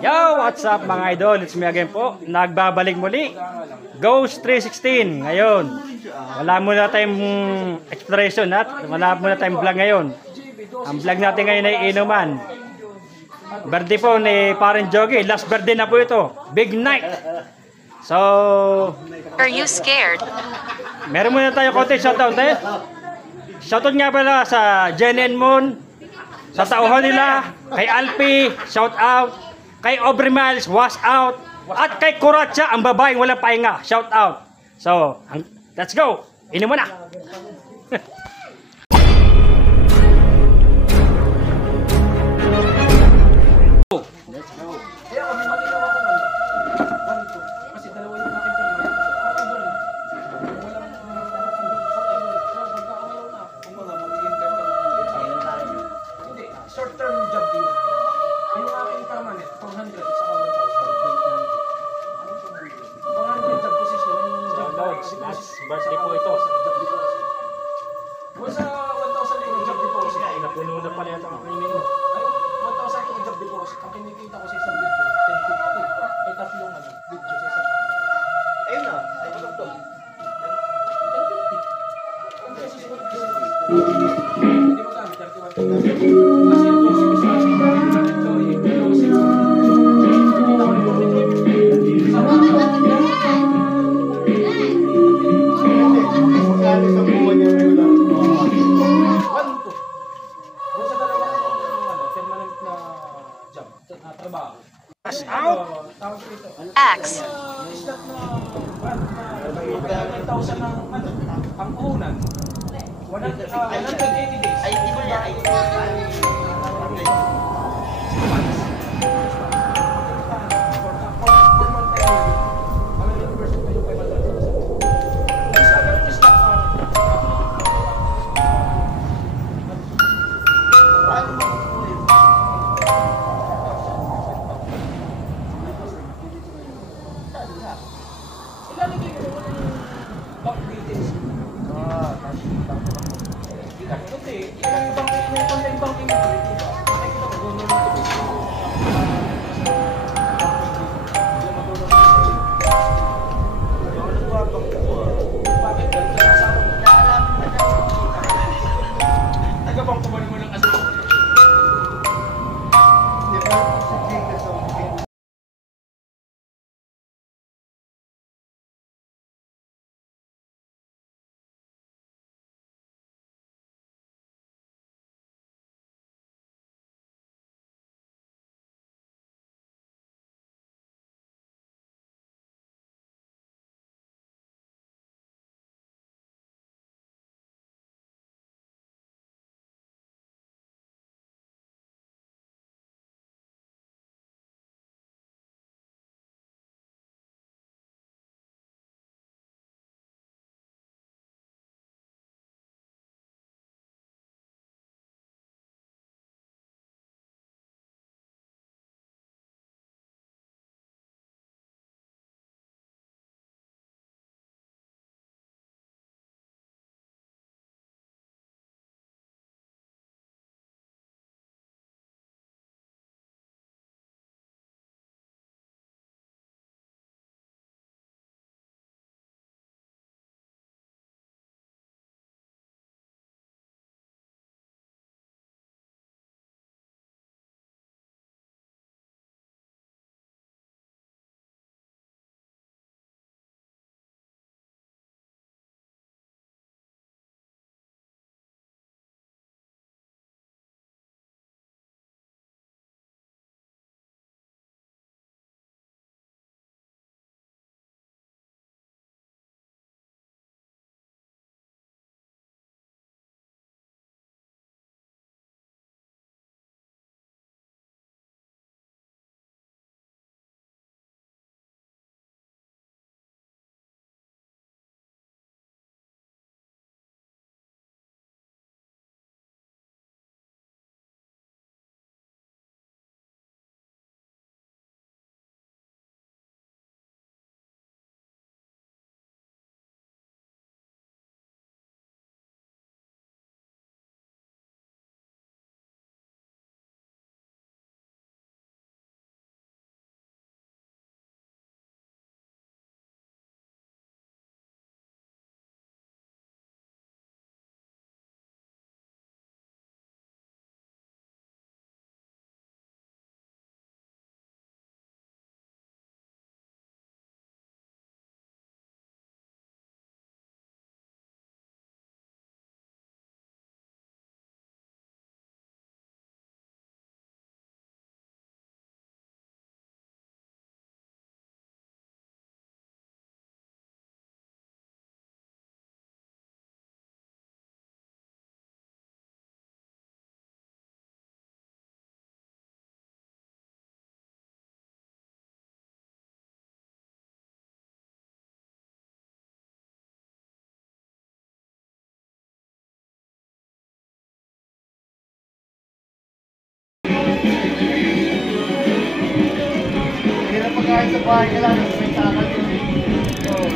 Yo, what's up mga idol? It's me again po. Nagbabalik muli. Ghost 316. Ngayon, wala muna tayong exploration at wala muna tayong vlog ngayon. Ang vlog natin ngayon ay inuman. Birthday po ni Parang Jogi. Last birthday na po ito. Big night. So, Are you scared? meron muna tayo konti shoutout eh. Shoutout nga pala sa Jenny and Moon, sa tauhan nila, kay Alpi, shout out, kay Aubrey Miles, was out, at kay Kuratsa, ang babaeng walang pahinga, shout out. So, let's go. Inuman na. Short-term job din. Yung aking permanent, 400 sa 1,000. 400 job position. Last birthday po ito. Job deposit. Kung sa 1,000 euro job deposit, Napuno na pala ito ang kaining. ay 1,000 euro job deposit, ang kinikita ko sa isang video, 1050. Ay tatlong video sa isang araw. Ayun na, ay patag to. 1050. Ang kasi susunod ko hindi ba kami, 31,000. Kasi yung closing sa akin, ito yung closing. Kita ko yung sa mga X. ang unan 180 days ay iba niya ilalagay ko naman yung bank details. Kasi, yung online banking mo, nakikita ko, doon naman ito. Bakit? Ganun ka kasama mo. Taga-bank ko ba mo lang kasi? kahit sa bahay ka lang, may takal yun.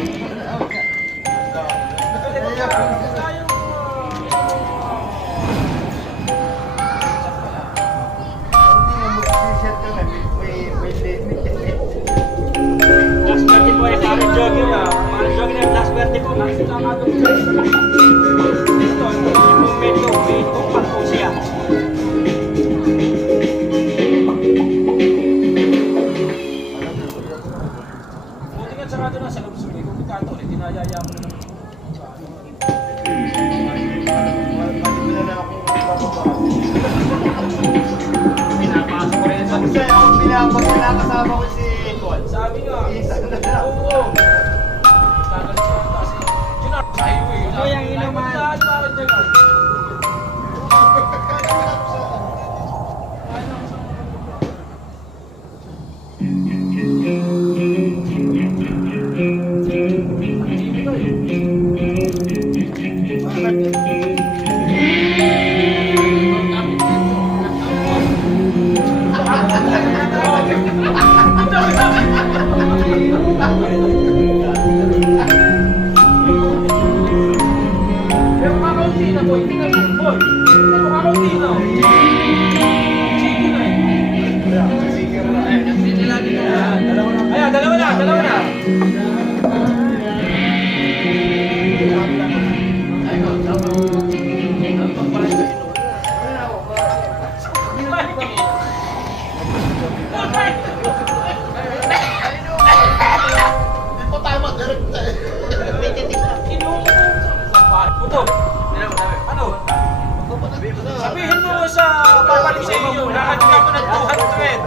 Last birthday po ay parang jogging. Parang jogging na last birthday po. Ito, yung medyo may kumpat po siya. Buti nga sarado na sa lubsuli. Kung ikato ulit, dinayaya mo na naman. Pinapasok ko rin sa Pinakasama ko si Paul. sabi nga. Isa na lang. Oo. Tagal siya kasi. Yun ang sa highway. Ito yung inuman. Bakit dyan? Pero kakaunti na boy, tingnan mo boy. Tingnan mo kakaunti na. Sige na eh. Ayan, dalawa na, dalawa na. Puto, ano? Sabihin mo sa babalik sa iyo, nakakita mo ng 200.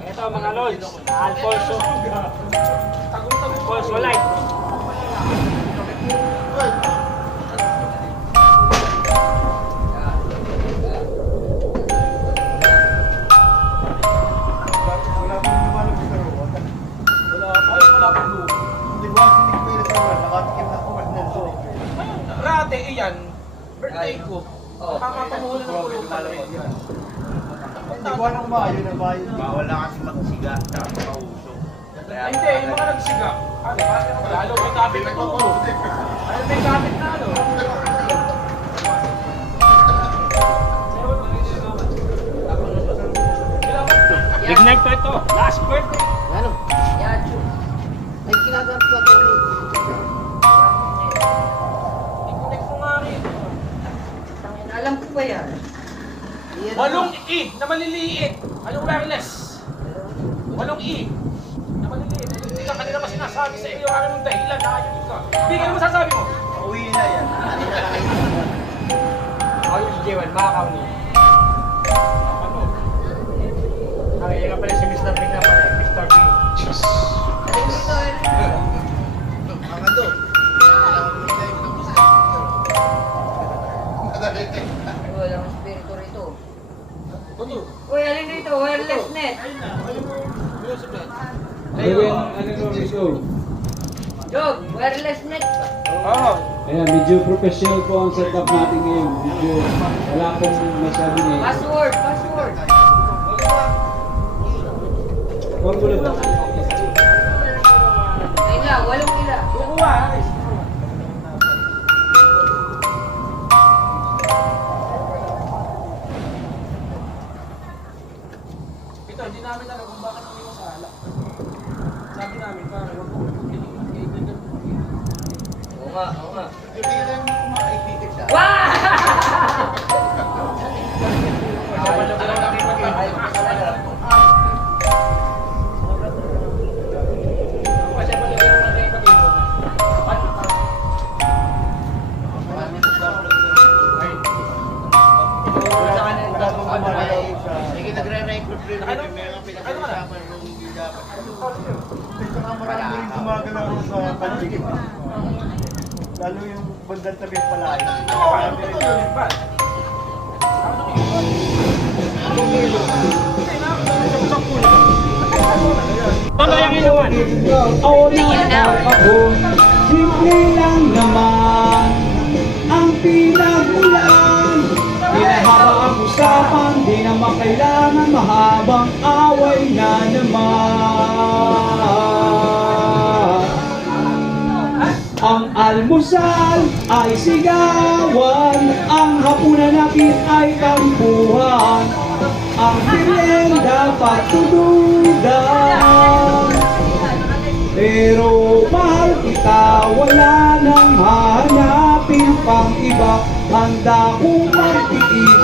Ito mga lods, Alfonso. Alfonso Light. Wala pang lupa. Rate, iyan. Birthday ko. Nakakapangulo ng pulutan pala rin yan. Hindi ko alam ba, yun ang bahay. Bawal na kasi magsiga, tapos mausok. Ay, hindi, yung mga nagsiga. Ano, lalo may kapit na tubo. Ano may kapit na ano? Big night po ito. Last birthday. Ano? Ay, kinagamit ko ito. I-connect mo nga rin. Alam ko ba yan? 8 E na maliliit. Anong wireless? 8 E na maliliit. Hindi ka kanina pa sinasabi sa iyo ano mong dahilan na ayaw ka. Bigyan mo masasabi mo. Uwi na yan. Ayos si J1, makakaw niya. Ano? Ang iya nga pala si Mr. Bing na pala, Mr. Bing. Ang ano? Walang espiritu rito. Ano? Uy, alin dito? Wireless net. Jog, wireless net ba? Oo. Ayan, medyo professional po ang setup natin ngayon. Medyo wala pong masabi na yun. Password, password. Huwag mo lang. Ay nga, walong ila. Kukuha. Ito, hindi namin alam kung bakit kami masala. Sabi namin, parang huwag mo kaibigan. Oo nga, oo nga. Kaibigan mo kung makaibigan siya. Sige, nagre-record rin. Ano? May mga Ano pinag-usapan nung hindi dapat. Saka marami rin gumagalaw sa paligid. Lalo yung bandang tabi pala. Marami rin. Ano yung inuwan? Do you know? Ako, simple lang naman. pinagmulan. Pinahaba ang usapan, di naman kailangan mahabang away na naman. Ang almusal ay sigawan, ang hapunan natin ay tampuhan, ang merienda pagtududan. Pero mahal kita, wala nang hanapin pang iba. Handa kong magtiis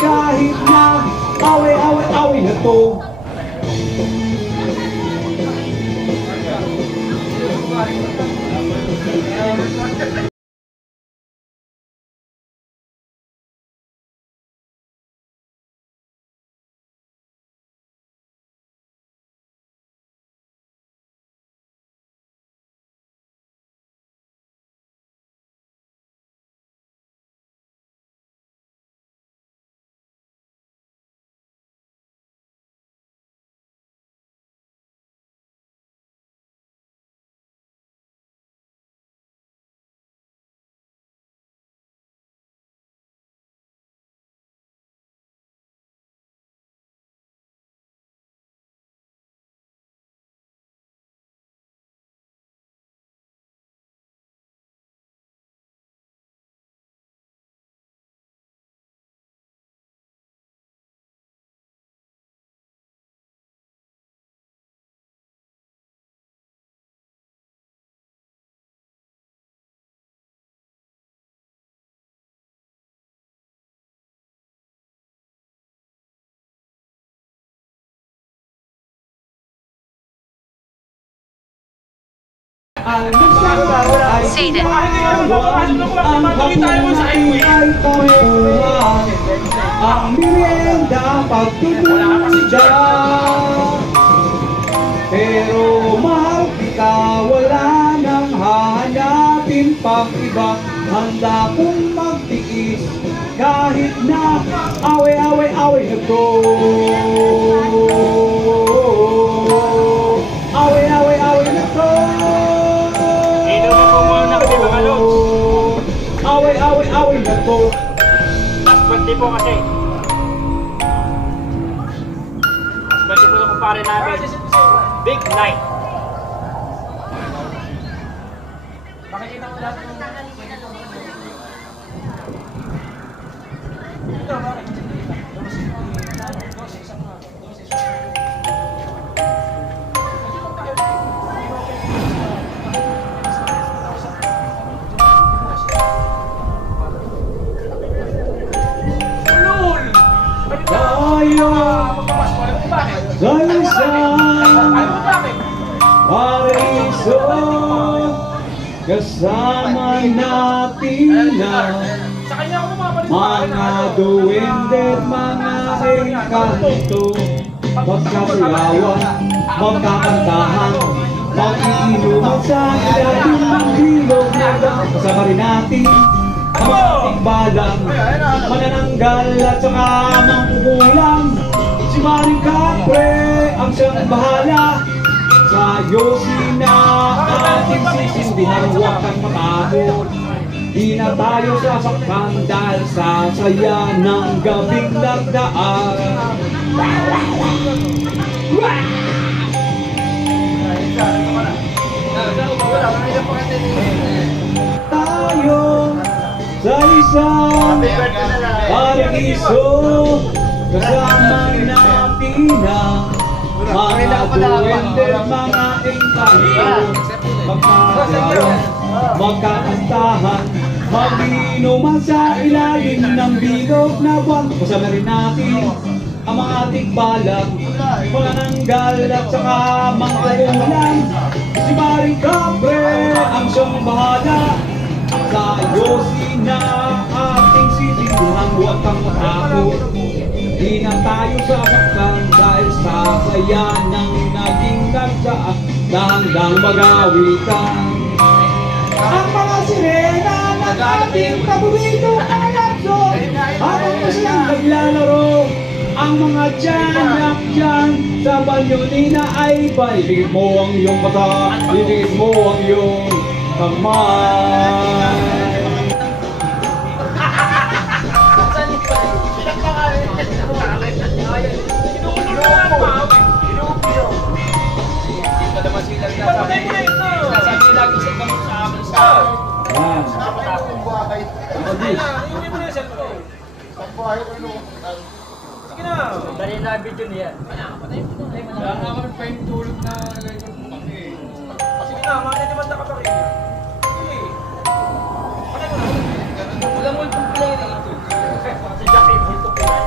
kahit na away na to. Say that. Ang hapunan ay tampuhan, ang merienda pagtududan. Pero mahal kita, wala nang hanapin pang iba. Handa kong magtiis kahit na away na to. Away na to. Away na to. Last birthday po kasi. Last birthday po na kumpare namin. Big night. Makikita mo lahat ng... Kasama natin na mga duwende, mga engkanto, magkasilawan, magkakantahan, mag-iinuman sa ilalim ng bilog na dam. Kasama rin natin ang mga tikbalang, manananggal at saka mangkukulang. Si Maring Capre ang siyang bahala sa yosi na ating sisindihan, huwag kang matakot. Di na tayo sasaktan dahil sa saya ng gabing nagdaan. Tayo sa isang paraiso, kasama natin ang mga duwende, mga engkanto, magkakaroon, magkakantahan, mag-iinuman sa ilalim ng bilog na buwan. Kasama rin natin ang mga tikbalang, mga nanggal at saka mangkukulang. Si Maring Capre ang siyang bahala sa yosi na ating sisindihan, huwag kang matakot. Di na tayo sasaktan dahil sa saya ng naging nagdaan, dahan-dahang mag-awitan. Ang mga sirena ng ating paborito ang lakso, habang masayang naglalaro. Ang mga tiyanak dyan sa banyolina ay ibigit mo ang iyong mata, ibigit mo ang iyong kamay. Sasabi lagi sa gamot sa amin sa... Yan. Iuwi mo na yung cellphone. Sige na. Dali na video niya. Kaya nga ako nagpahintulog na nalagay ko kami. Sige na, matitiman na ka pa rin. Sige. Patay mo na. Wala mo itong play na ito. Si Jackie, bulto ko yan.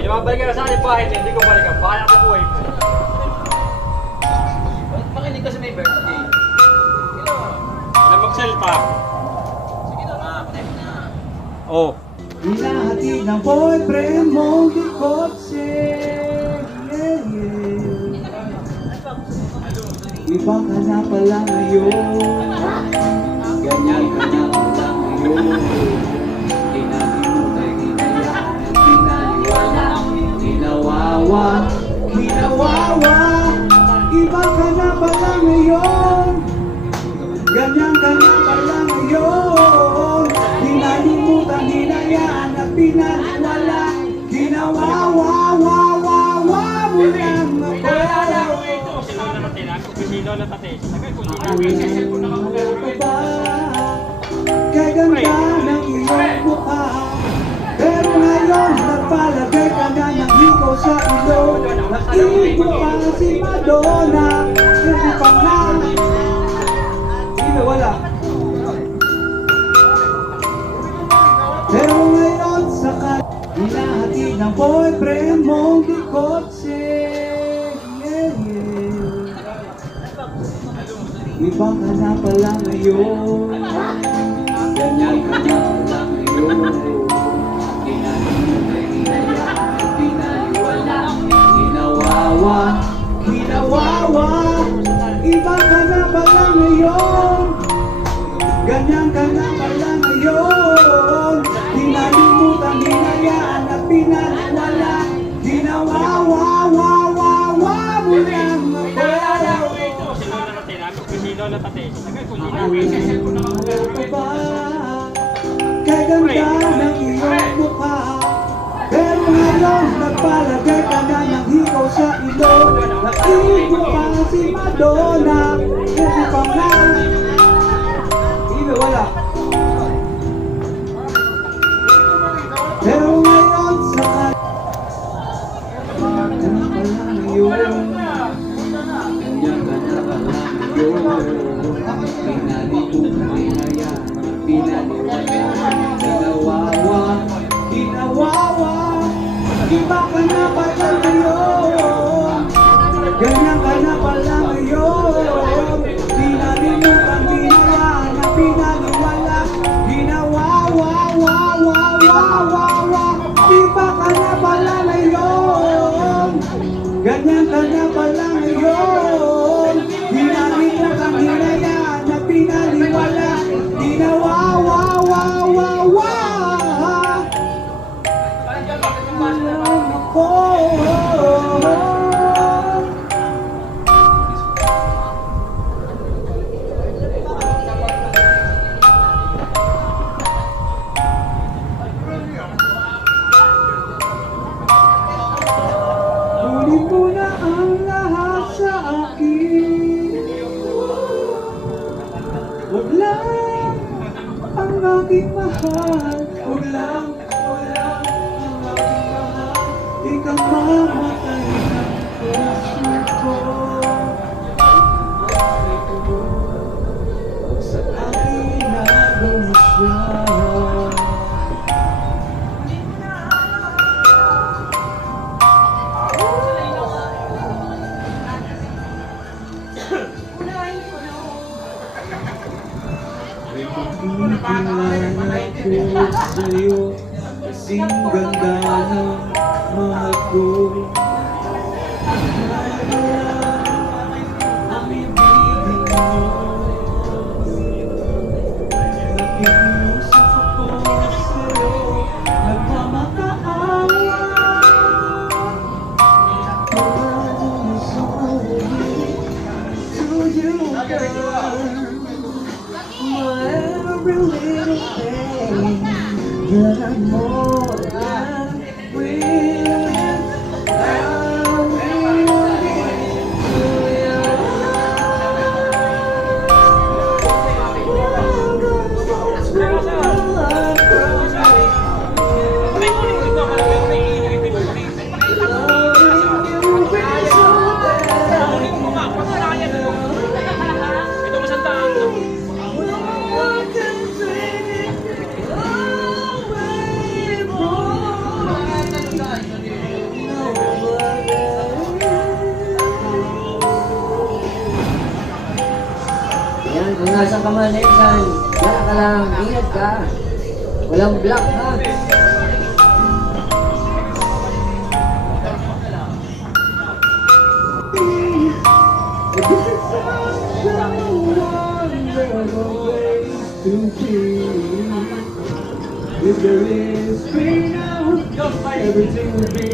Pinamabalik ka sa ating bahay, hindi ko balikan. Baka nakabuhay mo. Makinig ka sa may birthday. Sige na. Na magsalita. Sige na nga, patay mo na. Oh. Hinahatid ng boyfriend mo di kotse. Yeah, yeah. Iba ka na pala ngayon. Ganyan ka na pala ngayon. Hinahintay, hinayaan, pinaliwala, hinawawa, hinawawa. Iba ka na pala ngayon. Ganyan ka na pala ngayon. Hinalimutan, hinayaan na pinaliwala, hinawawa-wawa-wawa mo lang ako. Kaganda ng iyong mukha, pero ngayon nagpalagay ka na ng hikaw sa ilong. Naigo pa si Madonna, hindi pa na. Hindi wala. Pero ngayon sa hinahatid ng boyfriend mong di kotse. Yeah, yeah. Iba ka na pala ngayon. Ganyan ka na pala ngayon. Hinahintay, hinayaan, pinaliwala, hinawawa, hinawawa. Iba ka na pala ngayon. Ganyan ka na pala ngayon. Hinalimutan, hinayaan na pinaliwala, hinawawa-wawa-wawa mo lang ako. Ba? Kaganda ng iyong mukha, pero ngayon nagpalagay ka na ng hikaw sa ilong. Naigo pa si Madonna, hindi pa na. Hindi wala. Pero ngayon sa ganyan ka na pala ngayon. Ganyan ka na pala ngayon. Pinalimutan, hinayaan, pinaliwala, hinawawa, hinawawa. Iba ka na pala ngayon. Ganyan ka na pala ngayon. Pinalimutan, hinayaan na pinaliwala, hinawawa-wawa-wawa-wawa. Iba ka na pala ngayon. Ganyan ka na pala ngayon. Hinalimutan, hinayaan na pinaliwala, hinawawa-wawa-wawa. Alam ko. Huli mo na ang lahat sa akin. Huwag lang ang aking mahal. Huwag lang ang aking mahal. Ikaw mamatay ng puso ko. Sa akin nagawin siya. Tingnan ako sa'yo, kasing ganda ng mahal ko. Ang ibigin mo, nakiusap ako sa'yo, nagmamakaawa. Paano mo sabi to you, girl? Every little thing that I'm more than willing, I'm willing to you. Yan, kung nasa ka man, Nelson, wala ka lang, ingat ka. Walang block, ha? If there is pain out, everything will be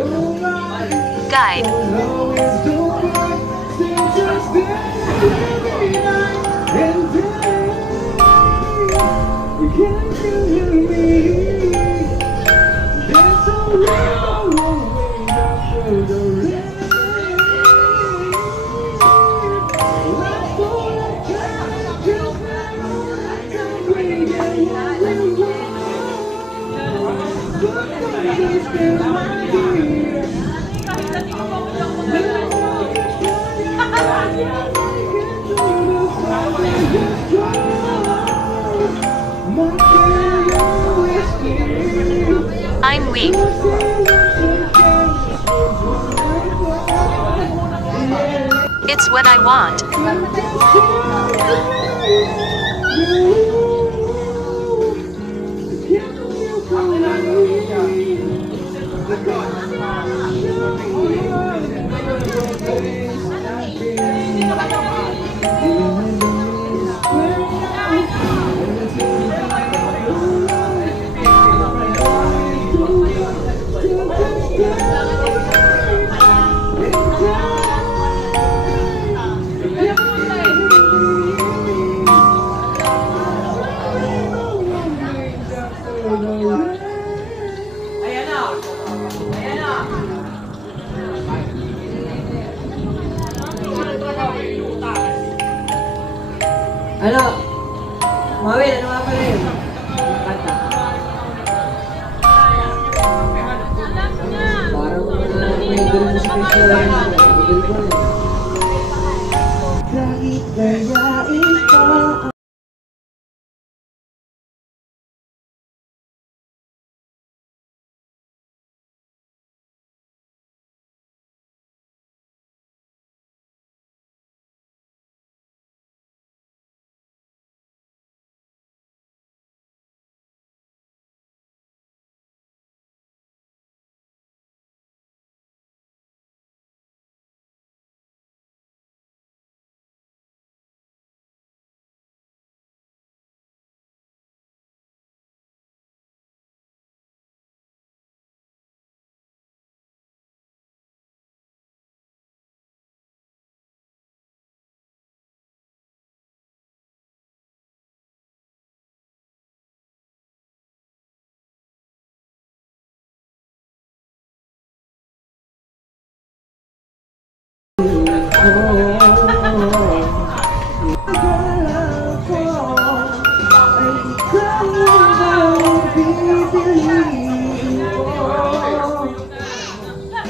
alright. Guide. Always don't cry, stay just there every night and day. You can't hear me. There's a long way after the rain. Let's go like that, just like that we get what we want. Goodbye, still my dear. I'm weak. It's what I want. Ano? Mawil, ano nga pala yun? Kanta. Parang may gano'n na special. Kahit gayain pa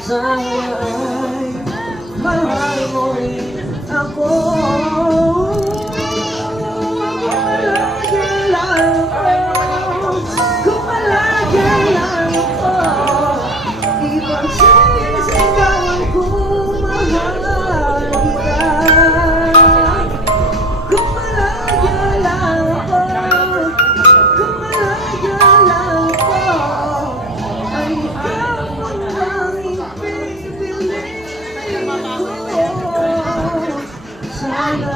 sana ay mahal mo rin ako. Malagay lang ako, kung malagay lang ako, ipagsisigaw kung mahal kita. Kung malagay lang ako, kung malagay lang ako, ay ikaw ang ipipiliin ko. Sana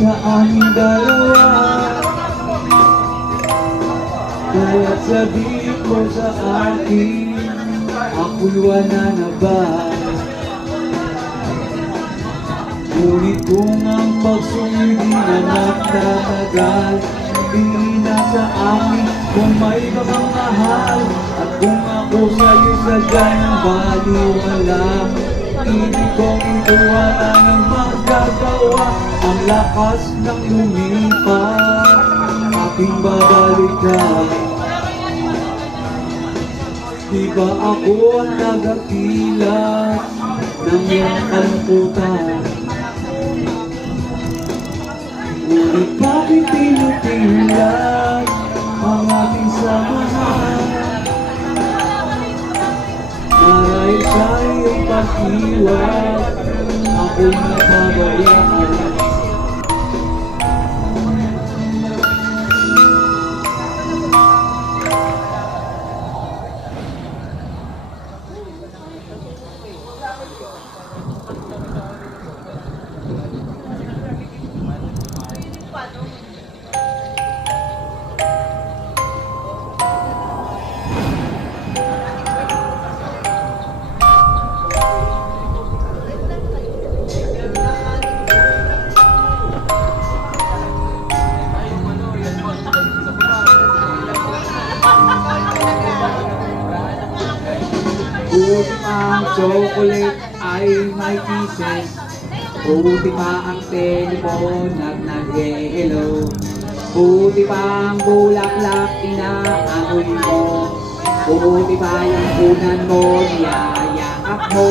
Sa aming dalawa, kaya sabihin mo sa akin, ako'y wala na ba? Ngunit kung ang pagsumidi na nagtatagal, hindi na sa akin kung may ibang mahal. At kung ako sa'yo sadyang ang baliwala, hindi kong ituwala ng magagawa. Ang lakas ng lumipat, aking babalikan. Di ba ako ang nagakilat ng iyong kalungkutan? Ngunit bakit tinutulad ang ating samahan? Marahil sa iyong pag-iwag, ako'y napabayaan. Buti pa ang chocolate ay may kisses. Buti pa ang telephone nag-hello. Buti pa ang bulaklak inaamoy mo. Buti pa yung punan mo niyayakap mo.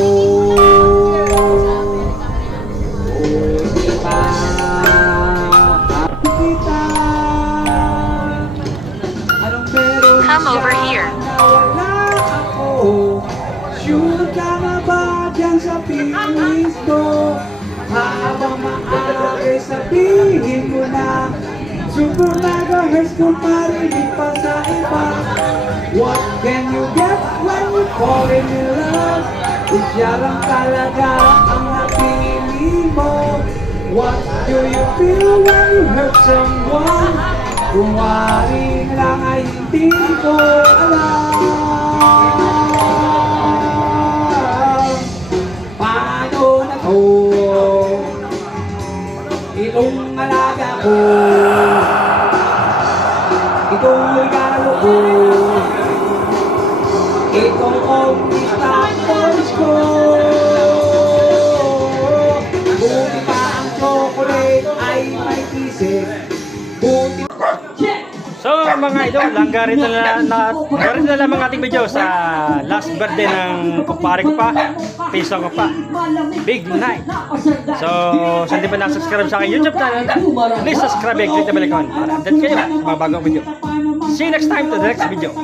Buti pa kita. Anong meron Come over here. wala ako? Sure ka na ba dyan sa feelings ko? Habang maaari sabihin ko na super megahertz kung marinig pa sa iba. What can you get when you fall in love? Kung siya lang talaga ang napili mo. What do you feel when you hurt someone? Kung waring lang ay hindi ko alam. Paano na to? Itong alaga ko, itong regalo ko, itong omni-stop toys ko. Buti pa ang chocolate ay may kisses. Buti So mga idol, hanggang na lang mga ating video sa last birthday ng kumpare ko pa, pisong ko pa, Big Night. So, sa hindi pa na-subscribe sa aking YouTube channel, please subscribe and click the bell icon para update kayo sa mga bagong video. See you next time to the next video.